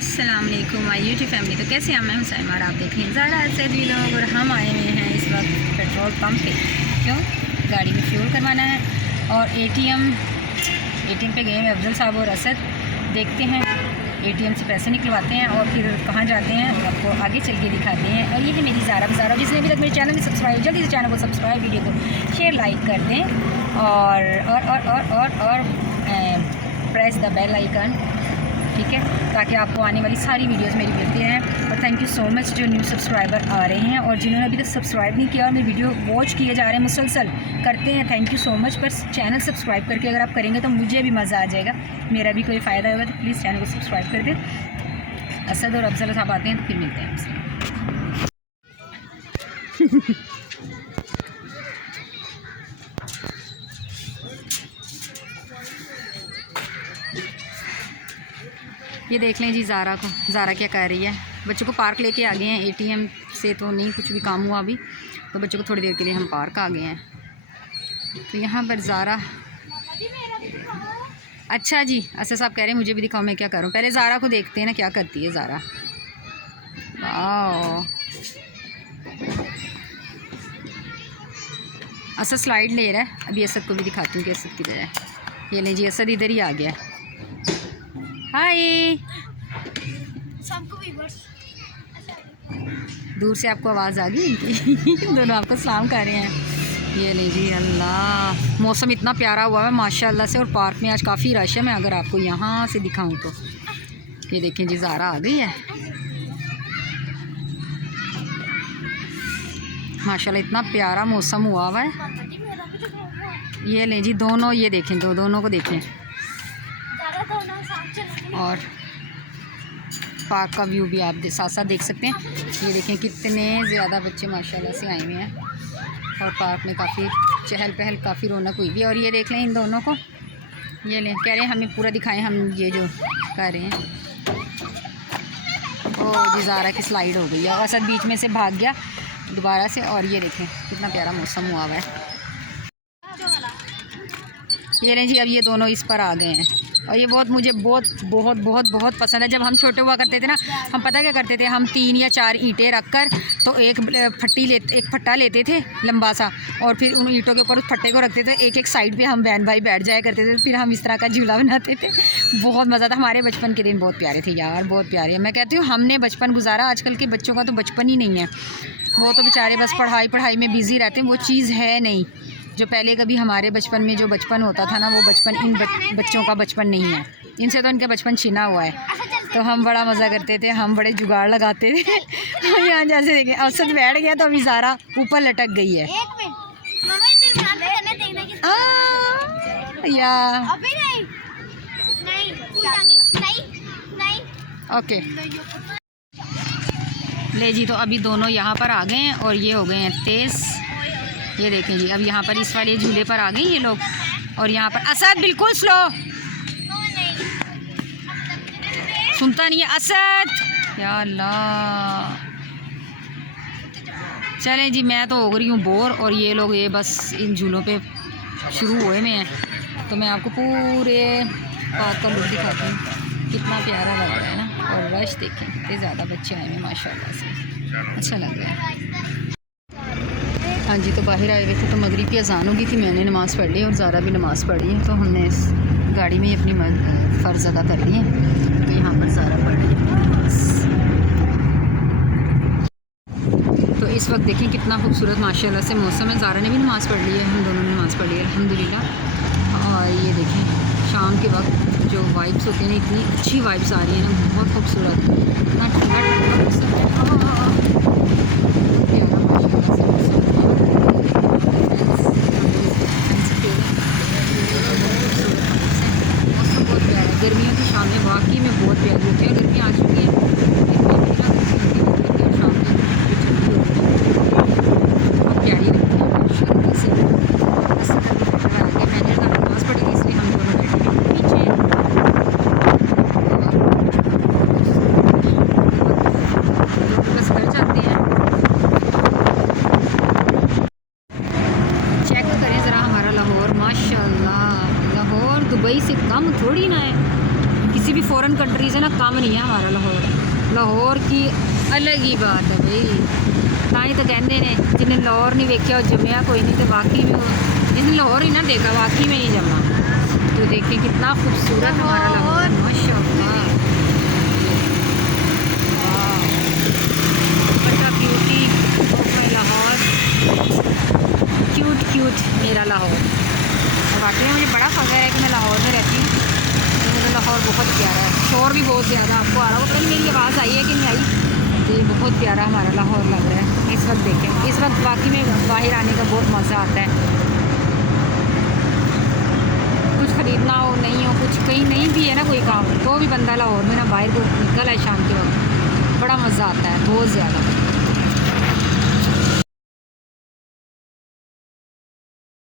अस्सलाम वालेकुम my YouTube family. तो कैसे हैं? मैं हूं साइमा और आप देखें ज़ारा असदी लोग और हम आए हुए हैं इस वक्त पेट्रोल पंप पे। क्यों? गाड़ी में फ्यूल करवाना है और एटीएम पे गए हैं अफजल साहब और असद। देखते हैं एटीएम से पैसे निकलवाते हैं और फिर कहाँ जाते हैं आपको आगे चल के दिखाते हैं। और ये है मेरी ज़ारा जिसने अभी तक मेरे चैनल में सब्सक्राइब, जल्दी से चैनल को सब्सक्राइब, वीडियो को शेयर लाइक कर दें और प्रेस द बेल आइकन, ठीक है, ताकि आपको आने वाली सारी वीडियोस मेरी मिलती हैं। और थैंक यू सो मच जो न्यू सब्सक्राइबर आ रहे हैं और जिन्होंने अभी तक सब्सक्राइब नहीं किया और मेरी वीडियो वॉच किए जा रहे हैं, मुसलसल करते हैं, थैंक यू सो मच। पर चैनल सब्सक्राइब करके अगर आप करेंगे तो मुझे भी मज़ा आ जाएगा, मेरा भी कोई फ़ायदा होगा। तो प्लीज़ चैनल को सब्सक्राइब कर दें। असद और अफजल साहब आते हैं तो फिर मिलते हैं आपसे। ये देख लें जी ज़ारा को, ज़ारा क्या कर रही है। बच्चों को पार्क लेके आ गए हैं, एटीएम से तो नहीं कुछ भी काम हुआ अभी, तो बच्चों को थोड़ी देर के लिए हम पार्क आ गए हैं। तो यहाँ पर ज़ारा, अच्छा जी, असद साहब कह रहे हैं मुझे भी दिखाओ मैं क्या करूँ। पहले ज़ारा को देखते हैं ना क्या करती है ज़ारा। वाह, असद स्लाइड ले रहा है। अभी असद को भी दिखाती हूँ कि असद किधर है। ये लें जी, असद इधर ही आ गया। हाय, दूर से आपको आवाज़ आ गई इनकी। दोनों आपको सलाम कर रहे हैं। ये लीजिए, अल्लाह मौसम इतना प्यारा हुआ है माशाल्लाह से। और पार्क में आज काफ़ी रश है। मैं अगर आपको यहाँ से दिखाऊं तो ये देखें जी, ज़ारा आ गई है माशाल्लाह, इतना प्यारा मौसम हुआ हुआ है। ये लें जी दोनों, ये देखें दोनों को देखें। और पार्क का व्यू भी आप साथ साथ देख सकते हैं। ये देखें कितने ज़्यादा बच्चे माशाल्लाह से आए हुए हैं और पार्क में काफ़ी चहल पहल, काफ़ी रौनक हुई भी। और ये देख लें इन दोनों को, ये लें, कह रहे हैं हमें पूरा दिखाएं, हम ये जो कर रहे हैं। ओह जी, ज़ारा की स्लाइड हो गई है और असद बीच में से भाग गया दोबारा से। और ये देखें कितना प्यारा मौसम हुआ हुआ है। ये लें जी, अब ये दोनों इस पर आ गए हैं और ये मुझे बहुत पसंद है। जब हम छोटे हुआ करते थे ना, हम पता क्या करते थे, हम 3 या 4 ईंटें रखकर तो एक फट्टा लेते थे लंबा सा, और फिर उन ईंटों के ऊपर उस फट्टे को रखते थे। एक साइड पे हम बहन भाई बैठ जाया करते थे, फिर हम इस तरह का झूला बनाते थे। बहुत मज़ा था। हमारे बचपन के दिन बहुत प्यारे थे यार, बहुत प्यारे। मैं कहती हूँ हमने बचपन गुजारा, आजकल के बच्चों का तो बचपन ही नहीं है। वो तो बेचारे बस पढ़ाई में बिज़ी रहते हैं। वो चीज़ है नहीं जो पहले कभी हमारे बचपन में जो बचपन होता था ना, वो बचपन इन बच्चों का बचपन नहीं है। इनसे तो इनका बचपन छीना हुआ है। तो हम बड़ा मज़ा करते थे, हम बड़े जुगाड़ लगाते थे। यहाँ जैसे देखें असद बैठ गया तो अभी ज़ारा ऊपर लटक गई है। ओके ले जी, तो अभी दोनों यहाँ पर आ गए हैं और ये हो गए हैं तेज़। ये देखें जी, अब यहाँ पर इस वाले झूले पर आ गए ये लोग। और यहाँ पर असद बिल्कुल स्लो, सुनता नहीं है असद, या अल्लाह। चलें जी, मैं तो हो रही हूँ बोर और ये लोग ये बस इन झूलों पे शुरू हुए में हैं। तो मैं आपको पूरे पार्क का लुक दिखाती हूँ, कितना प्यारा लग रहा है ना। और रश देखें, कितने ज़्यादा बच्चे आए हैं माशाल्लाह से, अच्छा लग रहा है। हाँ जी, तो बाहर आए हुए थे तो मगरिब की अज़ान हो गई थी। मैंने नमाज़ पढ़ ली और ज़ारा भी नमाज़ पढ़ी है। तो हमने इस गाड़ी में ही अपनी फ़र्ज़ अदा कर लिए हैं। तो यहाँ पर ज़ारा पढ़ रही है। तो इस वक्त देखें कितना खूबसूरत माशाल्लाह से मौसम है। ज़ारा ने भी नमाज़ पढ़ ली है, हम दोनों ने नमाज़ पढ़ ली है अल्हम्दुलिल्लाह। और ये देखें शाम के वक्त जो वाइब्स होती हैं ना, इतनी अच्छी वाइब्स आ रही है ना, बहुत खूबसूरत, इतना ठंडा गर्मियों की शामें वाकई में बहुत प्यारी होती है। गर्मी आ चुकी है, शाम में बहुत प्यारी लगती है शांति से। आगे मैंने नमाज़ पढ़ी थी इसलिए हम दोनों बैठे नीचे। लाहौर की अलग ही बात है भाई। ताई तो कहते हैं जिन्हें लाहौर नहीं देखा वो जमया कोई नहीं, तो वाकई में जिसने लाहौर ही ना देखा वाकई में नहीं जमा। तो देखिए कितना खूबसूरत हमारा लाहौर, माशाअल्लाह, beauty of my Lahore, cute cute मेरा लाहौर। और वाकई में मुझे बड़ा फ़ख्र है कि मैं लाहौर में रहती हूँ। तो मुझे लाहौर बहुत प्यारा है। शोर भी बहुत ज़्यादा आपको आ रहा होगा, पता नहीं मेरी आवाज़ आई है कि नहीं आई। तो ये बहुत प्यारा हमारा लाहौर लग रहा है इस वक्त। देखें इस वक्त वाकई में बाहर आने का बहुत मज़ा आता है। कुछ ख़रीदना हो नहीं हो, कुछ कहीं नहीं भी है ना कोई काम, तो भी बंदा लाहौर में ना बाहर को निकल है शाम के वक्त, बड़ा मज़ा आता है बहुत ज़्यादा।